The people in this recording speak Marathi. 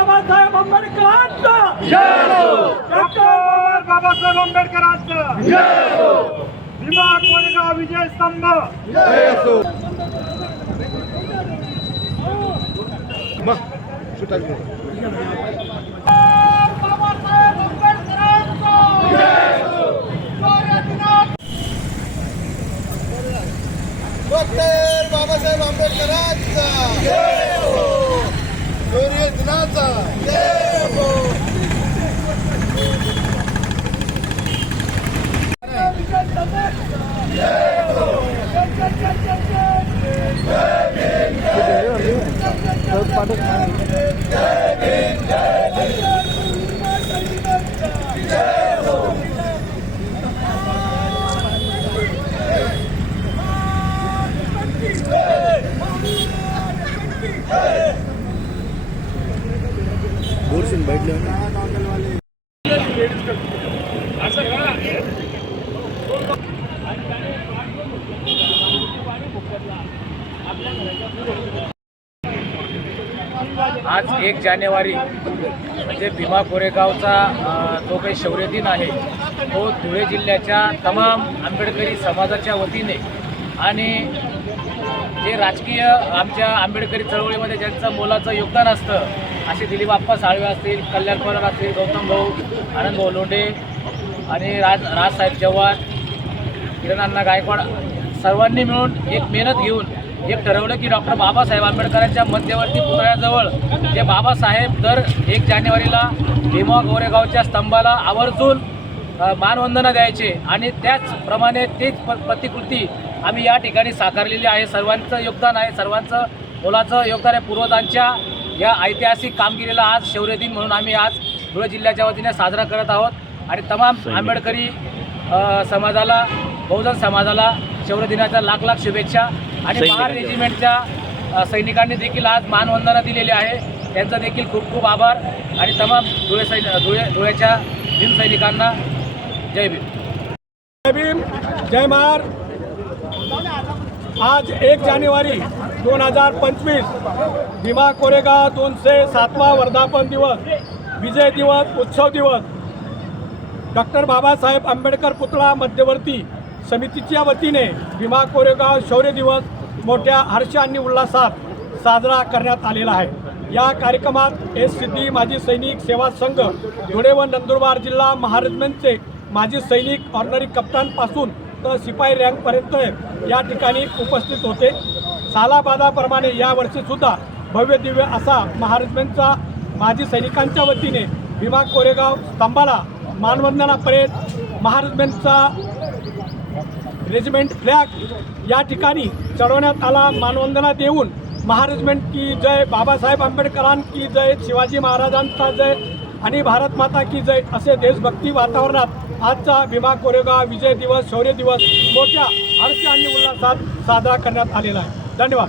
बाबासाहेब आंबेडकरांचा डॉक्टर बाबासाहेब आंबेडकरांचं भीमा कोरेगाव विजय स्तंभ. बाबासाहेब डॉक्टर बाबासाहेब आंबेडकरांचा कुणाचा पाठवत शौर्य दिनाचा आज एक जानेवारी म्हणजे भीमा कोरेगावचा जो काही शौर्य दिन आहे तो धुळे जिल्ह्याच्या तमाम आंबेडकरी समाजाच्या वतीने आणि जे राजकीय आमच्या आंबेडकरी चळवळीमध्ये ज्यांचं मोलाचं योगदान असतं असे दिलीप आप्पा साळवे असतील कल्याण पवार असतील गौतम भाऊ आनंद भाऊ लोंढे आणि राज राजसाहेब चव्हाण किरण अण्णा गायकवाड सर्वांनी मिळून एक मेहनत घेऊन एक ठरवलं की डॉक्टर बाबासाहेब आंबेडकरांच्या मध्यवर्ती पुतळ्याजवळ जे बाबासाहेब दर एक जानेवारीला भीमा गोरेगावच्या स्तंभाला आवर्जून मानवंदना द्यायचे आणि त्याचप्रमाणे तेच प प्रतिकृती आम्ही या ठिकाणी साकारलेली आहे. सर्वांचं योगदान आहे. सर्वांचं मुलाचं योगदान आहे. पूर्वजांच्या या ऐतिहासिक कामगिरीला आज शौर्य दिन म्हणून आम्ही आज धुळे जिल्ह्याच्या वतीने साजरा करत आहोत. आणि तमाम आंबेडकरी समाजाला बहुजन समाजाला शौर्य दिनाच्या लाख लाख शुभेच्छा. आणि महार रेजिमेंटच्या सैनिकांनी देखील आज मानवंदना दिलेली आहे. त्यांचा देखील खूप खूप आभार. आणि तमाम धुळे सैन धुळे धुळ्याच्या भीम सैनिकांना जय भीम. जय भीम जय महार. आज एक जानेवारी दोन हजार पंचवीस भीमा कोरेगाव दोनशे सातवा वर्धापन दिवस विजय दिवस उत्सव दिवस. डॉक्टर बाबासाहेब आंबेडकर पुतळा मध्यवर्ती समितीच्या वतीने भीमा कोरेगाव शौर्य दिवस मोठ्या हर्ष आणि उल्हासात साजरा करण्यात आलेला आहे. या कार्यक्रमात एस सिद्धी माजी सैनिक सेवा संघ धुळे व नंदुरबार जिल्हा महाराजमेंटचे माजी सैनिक ऑर्डनरी कप्तानपासून तर शिपाई रँकपर्यंत या ठिकाणी उपस्थित होते. सालाबादाप्रमाणे यावर्षीसुद्धा भव्य दिव्य असा महाराजमेंटचा माजी सैनिकांच्या वतीने भीमा कोरेगाव स्तंभाला मानवंदना परेड महाराजमेंटचा रेजिमेंट फ्लॅग या ठिकाणी चढवण्यात आला. मानवंदना देऊन महाराजमेंट की जय बाबासाहेब आंबेडकरां की जय शिवाजी महाराजांचा जय आणि भारत माता की जय असे देशभक्ती वातावरणात आजचा भीमा कोरेगाव विजय दिवस शौर्य दिवस मोठ्या हर्ष आणि उल्हासात साजरा करण्यात आलेला आहे. धन्यवाद.